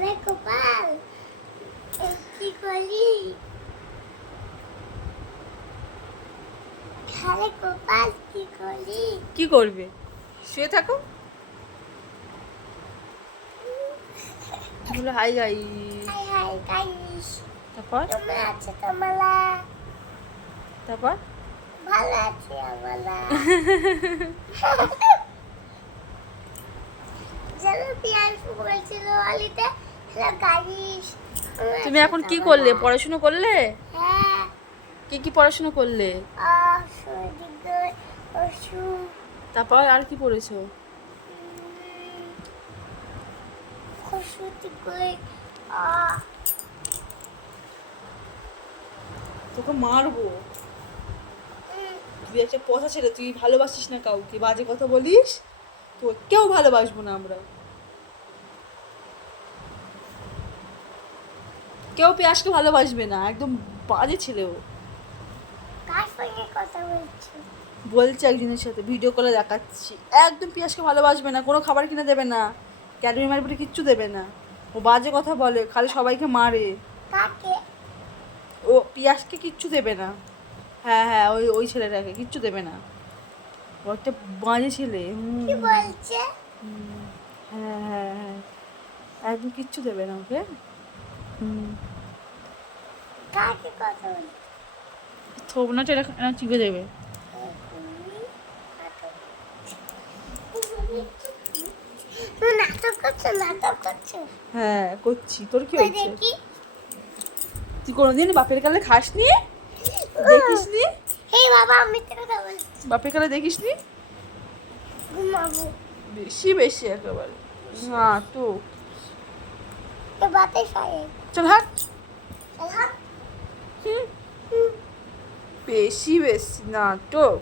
রে গোপাল কি করলি? আরে গোপাল কি করলি? কি করবে? শুয়ে থাকো। বলো হাই গাই। হাই হাই গাইস, তারপর কেমন আছো তোমরা? তারপর ভালো আছি আমরা। চলো পিয়াস বলছিল অলিতে, হ্যালো গাইস। তুমি এখন কি করলে? পড়াশোনা করলে? হ্যাঁ। কি পড়াশোনা করলে? সদিক অসু তারপর আর কি পড়েছো? খুশুতি কই তোকে মারবো। তুই একটা পচা ছেলে, তুই ভালোবাসিস না কাউকে, বাজে কথা বলিস। তো কেউ ভালোবাসবো না আমরা, কেউ পিয়াসকে ভালোবাসবে না, একদম বাজে ছেলে ও। কার সঙ্গে কথা বলছো? বলছে একজনের সাথে, ভিডিও কলে দেখাচ্ছি। একদম পিয়াসকে ভালোবাসবে না, কোনো খাবার কিনে দেবে না, ক্যাডবেরি মারবেরি কিচ্ছু দেবে না। ও বাজে কথা বলে, খালি সবাইকে মারে। কাকে? ও পিয়াসকে কিচ্ছু দেবে না। হ্যাঁ হ্যাঁ, ওই ওই ছেলেটাকে কিচ্ছু দেবে না। ও একটা বাজে ছেলে। কি বলছে? হ্যাঁ হ্যাঁ হ্যাঁ, একদম কিচ্ছু দেবে না ওকে। কাকে কথা বলছো? থোব না, এটা চিপে দেবে। তুমি নাটক করছো, নাটক করছো? হ্যাঁ করছি, তোর কি কই হয়েছে? দেখি। তুই কোনোদিন বাপের কালে খাসনি? দেখিসনি? এই বাবা আমি তো কথা বলছি। বাপের কালে দেখিসনি? ঘুমাবো। বেশি বেশি একেবারে। হ্যাঁ তো তো বাতে খাই। চল হাট। চল হাট। বেশি বেশি নাটক।